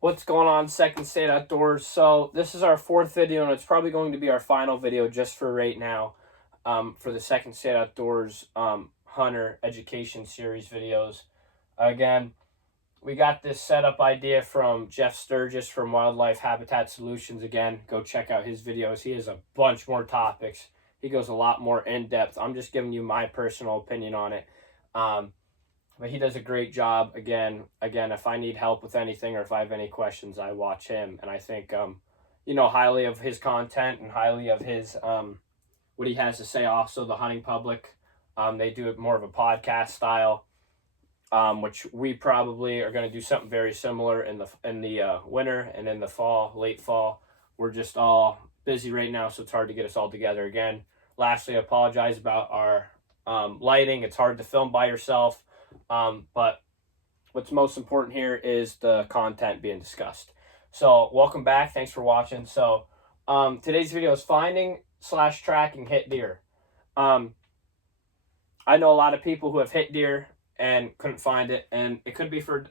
What's going on, Second State Outdoors? So this is our fourth video, and it's probably going to be our final video just for right now, for the Second State Outdoors hunter education series videos. Again, we got this setup idea from Jeff Sturgis from Wildlife Habitat Solutions. Again, go check out his videos. He has a bunch more topics. He goes a lot more in depth. I'm just giving you my personal opinion on it. But he does a great job. Again, if I need help with anything or if I have any questions, I watch him, and I think highly of his content and highly of his what he has to say. Also, the hunting public, they do it more of a podcast style, which we probably are going to do something very similar in the winter and in the fall, late fall. We're just all busy right now, so it's hard to get us all together again. Lastly, I apologize about our lighting. It's hard to film by yourself. But what's most important here is the content being discussed. So welcome back. Thanks for watching. So today's video is finding / tracking hit deer. I know a lot of people who have hit deer and couldn't find it, and it could be for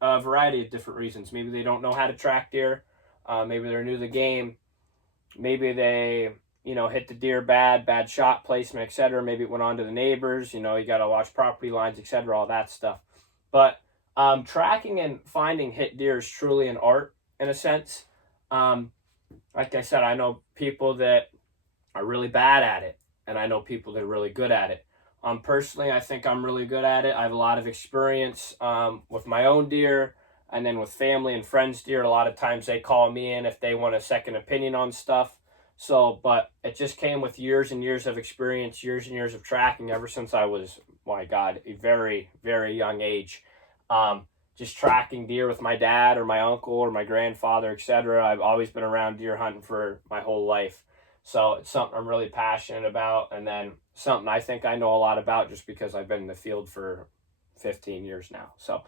a variety of different reasons. Maybe they don't know how to track deer. Maybe they're new to the game. Maybe they hit the deer bad shot placement, etc. Maybe it went on to the neighbors. You got to watch property lines, etc. All that stuff. But tracking and finding hit deer is truly an art in a sense. Like I said, I know people that are really bad at it, and I know people that are really good at it. Personally, I think I'm really good at it. I have a lot of experience with my own deer, and then with family and friends' deer. A lot of times they call me in if they want a second opinion on stuff. So, but it just came with years and years of experience, years and years of tracking ever since I was, my God, a very, very young age. Just tracking deer with my dad or my uncle or my grandfather, etc. I've always been around deer hunting for my whole life. So it's something I'm really passionate about, and then something I think I know a lot about just because I've been in the field for 15 years now. So,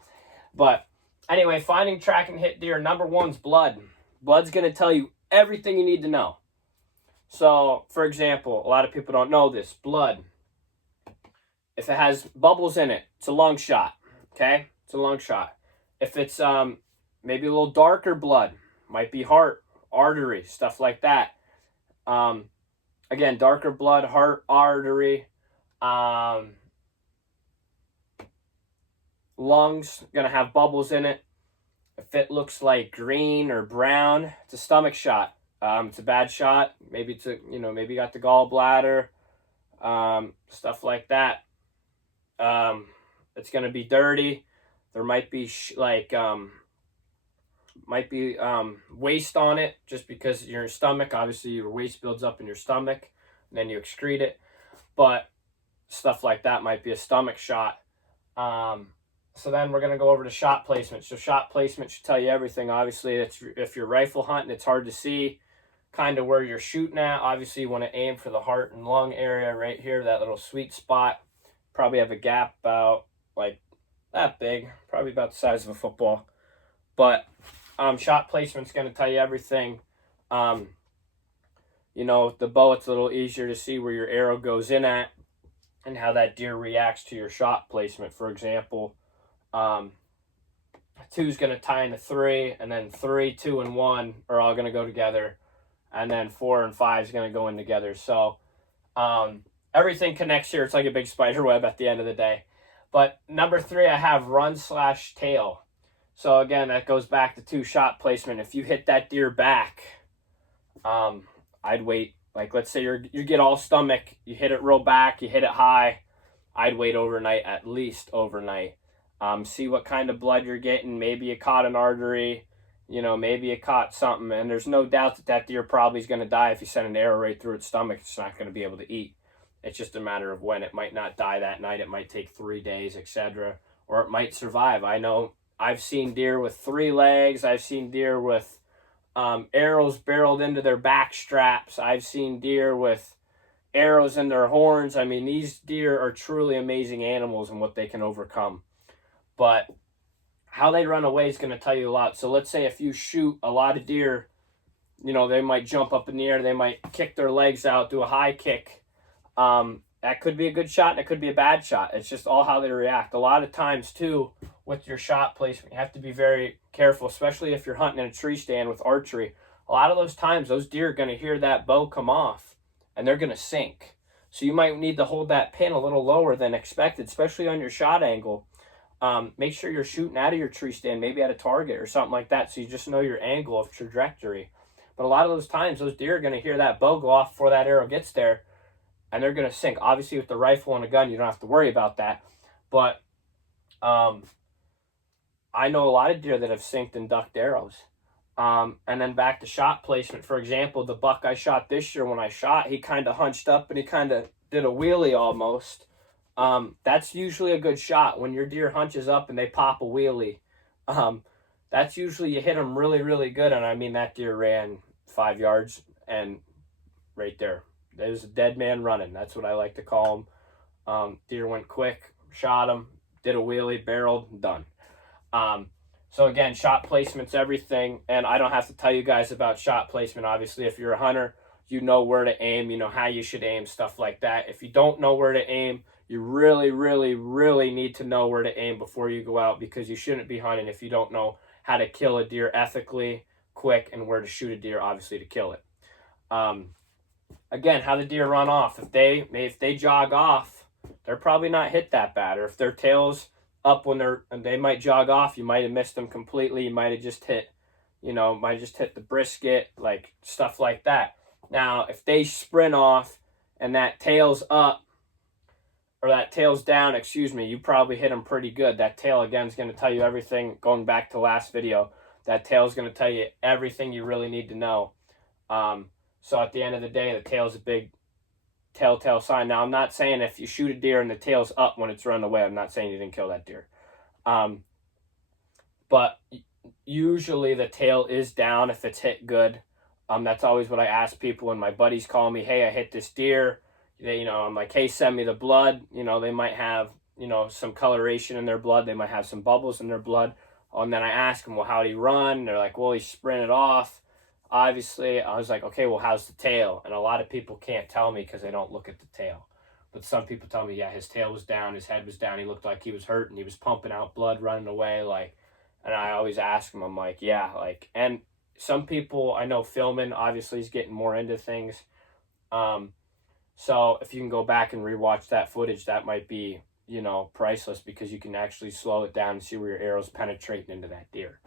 but anyway, finding, tracking hit deer, number one's blood. Blood's going to tell you everything you need to know. So, for example, a lot of people don't know this. Blood, if it has bubbles in it, it's a long shot, okay? It's a long shot. If it's maybe a little darker blood, might be heart, artery, stuff like that. Again, darker blood, heart, artery, lungs, going to have bubbles in it. If it looks like green or brown, it's a stomach shot. It's a bad shot. Maybe it's maybe you got the gallbladder, stuff like that. It's gonna be dirty. There might be waste on it, just because your stomach. Obviously, your waste builds up in your stomach, and then you excrete it. But stuff like that might be a stomach shot. So then we're gonna go over to shot placement. So shot placement should tell you everything. Obviously, if you're rifle hunting, it's hard to see kind of where you're shooting at. Obviously, you want to aim for the heart and lung area right here, that little sweet spot. Probably have a gap about like that big, probably about the size of a football. But shot placement's going to tell you everything. The bow, it's a little easier to see where your arrow goes in at and how that deer reacts to your shot placement. For example, 2 is going to tie into 3, and then 3, 2, and 1 are all going to go together. And then 4 and 5 is going to go in together. So everything connects here. It's like a big spider web at the end of the day. But number 3, I have run / tail. So again, that goes back to 2 shot placement. If you hit that deer back, I'd wait. Like, let's say you get all stomach, you hit it real back, you hit it high. I'd wait overnight, at least overnight. See what kind of blood you're getting. Maybe you caught an artery. Maybe it caught something, and there's no doubt that deer probably is going to die if you send an arrow right through its stomach. It's not going to be able to eat. It's just a matter of when. It might not die that night. It might take 3 days, etc., or it might survive. I know I've seen deer with 3 legs. I've seen deer with arrows barreled into their back straps. I've seen deer with arrows in their horns. I mean, these deer are truly amazing animals and what they can overcome. But how they run away is going to tell you a lot. So let's say if you shoot a lot of deer, they might jump up in the air. They might kick their legs out, do a high kick. That could be a good shot and it could be a bad shot. It's just all how they react. A lot of times, too, with your shot placement. You have to be very careful, especially if you're hunting in a tree stand with archery. A lot of those times, those deer are going to hear that bow come off, and they're going to sink. So you might need to hold that pin a little lower than expected, especially on your shot angle. Make sure you're shooting out of your tree stand, maybe at a target or something like that, so you just know your angle of trajectory. But a lot of those times, those deer are going to hear that bow go off before that arrow gets there, and they're going to sink. Obviously, with the rifle and a gun, you don't have to worry about that. But I know a lot of deer that have sinked and ducked arrows. And then back to shot placement. For example, the buck I shot this year, when I shot, he kind of hunched up and he kind of did a wheelie almost. That's usually a good shot when your deer hunches up and they pop a wheelie. That's usually you hit them really, really good. And I mean, that deer ran 5 yards and right there. It was a dead man running. That's what I like to call him. Deer went quick, shot him, did a wheelie, barreled, done. So again, shot placement's everything. And I don't have to tell you guys about shot placement. Obviously, if you're a hunter, you know where to aim, you know how you should aim, stuff like that. If you don't know where to aim, you really, really, really need to know where to aim before you go out, because you shouldn't be hunting if you don't know how to kill a deer ethically, quick, and where to shoot a deer, obviously, to kill it. Again, how the deer run off. If they jog off, they're probably not hit that bad. Or if their tail's up and they might jog off, you might have missed them completely. You might have just hit, the brisket, like stuff like that. Now, if they sprint off and that tail's up, or that tail's down, you probably hit them pretty good. That tail, again, is going to tell you everything. Going back to last video, that tail is going to tell you everything you really need to know. So at the end of the day, the tail's a big telltale sign. Now, I'm not saying if you shoot a deer and the tail's up when it's running away, I'm not saying you didn't kill that deer. But usually the tail is down if it's hit good. That's always what I ask people when my buddies call me, hey, I hit this deer. I'm like, hey, send me the blood. They might have, some coloration in their blood. They might have some bubbles in their blood. And then I ask them, well, how'd he run? And they're like, well, he sprinted off. Obviously, I was like, okay, well, how's the tail? And a lot of people can't tell me because they don't look at the tail. But some people tell me, yeah, his tail was down, his head was down, he looked like he was hurt, and he was pumping out blood, running away. And I always ask them, I'm like, yeah, and some people I know filming obviously is getting more into things. So if you can go back and rewatch that footage, that might be, priceless, because you can actually slow it down and see where your arrow's penetrating into that deer.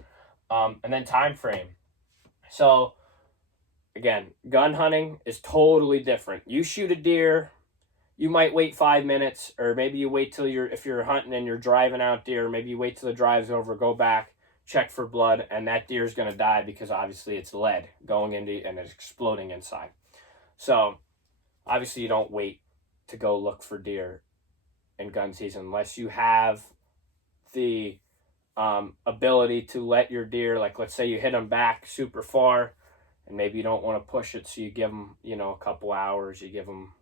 And then time frame. So again, gun hunting is totally different. You shoot a deer, you might wait 5 minutes, or maybe you wait till if you're hunting and you're driving out deer, maybe you wait till the drive's over, go back, check for blood, and that deer's going to die because obviously it's lead going into and it's exploding inside. So obviously you don't wait to go look for deer in gun season unless you have the ability to let your deer, like let's say you hit them back super far and maybe you don't want to push it, so you give them, a couple hours, you give them,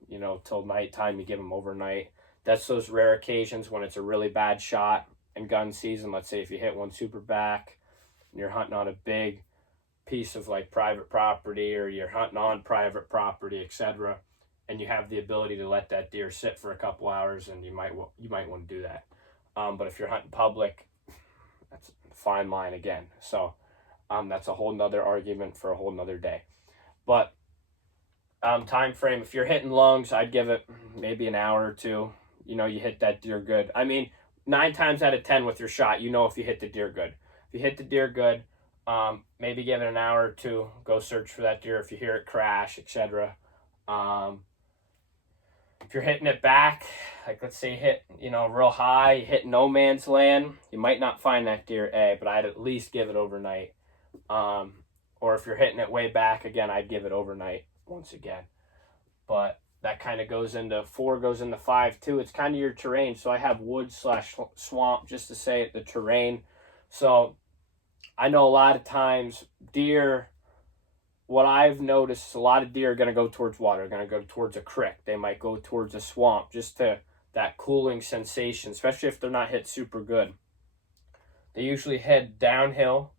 till nighttime, you give them overnight. That's those rare occasions when it's a really bad shot in gun season. Let's say if you hit one super back and you're hunting on a big piece of like private property, or you're hunting on private property, etc., and you have the ability to let that deer sit for a couple hours, and you might want to do that. But if you're hunting public, that's a fine line again. So that's a whole nother argument for a whole nother day. But time frame, if you're hitting lungs, I'd give it maybe an hour or two. You hit that deer good. I mean, 9 times out of 10 with your shot, if you hit the deer good. If you hit the deer good, maybe give it an hour or two. Go search for that deer if you hear it crash, etc. If you're hitting it back, like let's say you hit, real high, you hit no man's land, you might not find that deer, but I'd at least give it overnight. Or if you're hitting it way back, again, I'd give it overnight once again. But that kind of goes into 4, goes into 5 too. It's kind of your terrain. So I have wood/swamp just to say the terrain. So I know a lot of times deer, what I've noticed is a lot of deer are going to go towards water, going to go towards a creek. They might go towards a swamp just to that cooling sensation, especially if they're not hit super good. They usually head downhill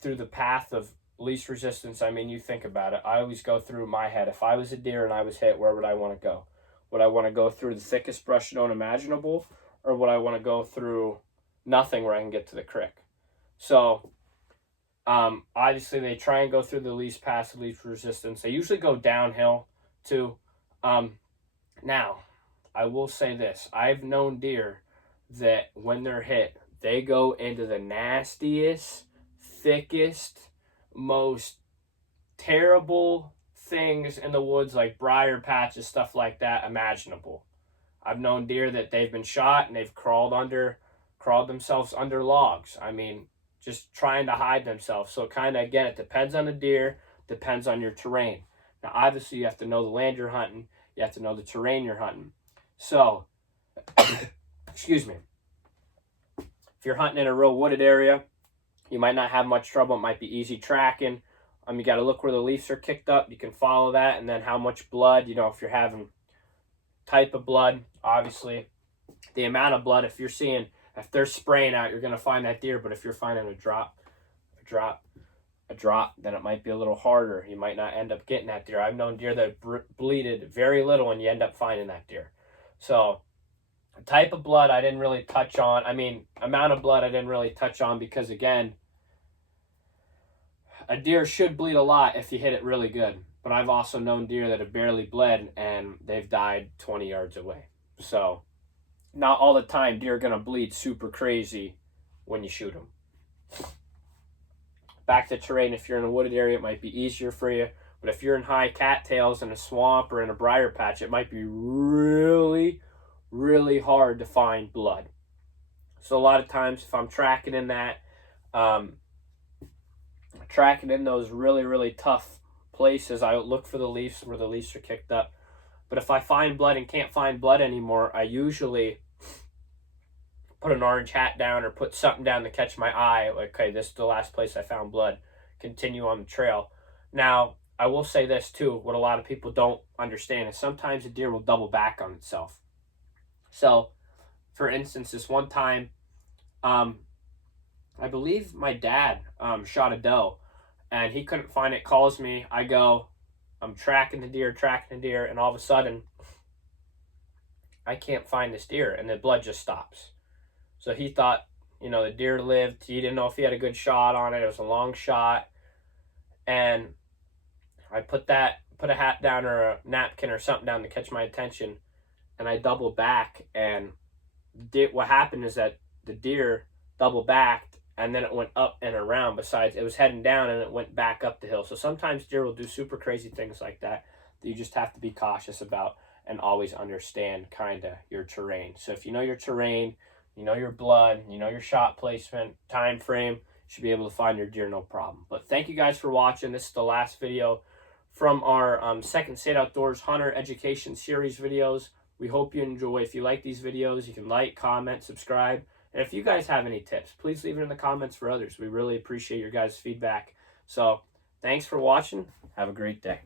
through the path of least resistance. I mean, you think about it. I always go through my head. If I was a deer and I was hit, where would I want to go? Would I want to go through the thickest brush known imaginable, or would I want to go through nothing where I can get to the creek. So obviously they try and go through the least passive, least resistance. They usually go downhill too. Now, I will say this. I've known deer that when they're hit, they go into the nastiest, thickest, most terrible things in the woods, like briar patches, stuff like that, imaginable. I've known deer that they've been shot and they've crawled themselves under logs. I mean, just trying to hide themselves. So kind of, again, it depends on the deer, depends on your terrain. Now, obviously, you have to know the land you're hunting. You have to know the terrain you're hunting. So, excuse me. If you're hunting in a real wooded area, you might not have much trouble. It might be easy tracking. You got to look where the leaves are kicked up. You can follow that, and then how much blood. You know, if you're having type of blood, obviously, the amount of blood. If they're spraying out, you're going to find that deer. But if you're finding a drop, then it might be a little harder. You might not end up getting that deer. I've known deer that bleeded very little, and you end up finding that deer. So, type of blood I didn't really touch on. I mean, amount of blood I didn't really touch on because, again, a deer should bleed a lot if you hit it really good. But I've also known deer that have barely bled and they've died 20 yards away. So, not all the time deer are going to bleed super crazy when you shoot them. Back to terrain, if you're in a wooded area, it might be easier for you. But if you're in high cattails in a swamp or in a briar patch, it might be really, really hard to find blood. So a lot of times if I'm tracking in those really, really tough places, I look for the leaves where the leaves are kicked up. But if I find blood and can't find blood anymore, I usually put an orange hat down or put something down to catch my eye. Like, okay, this is the last place I found blood. Continue on the trail. Now, I will say this too, what a lot of people don't understand is sometimes a deer will double back on itself. So, for instance, this one time, I believe my dad shot a doe, and he couldn't find it, calls me, I'm tracking the deer, and all of a sudden, I can't find this deer, and the blood just stops. So he thought, the deer lived. He didn't know if he had a good shot on it. It was a long shot. And I put a hat down or a napkin or something down to catch my attention, and I doubled back, and what happened is that the deer double backed, and then it went up and around. Besides, it was heading down, and it went back up the hill. So sometimes deer will do super crazy things like that you just have to be cautious about and always understand kind of your terrain. So if you know your terrain, you know your blood, you know your shot placement, time frame, you should be able to find your deer no problem. But thank you guys for watching. This is the last video from our second State Outdoors Hunter Education Series videos. We hope you enjoy. If you like these videos, you can like, comment, subscribe. And if you guys have any tips, please leave it in the comments for others. We really appreciate your guys' feedback. So thanks for watching. Have a great day.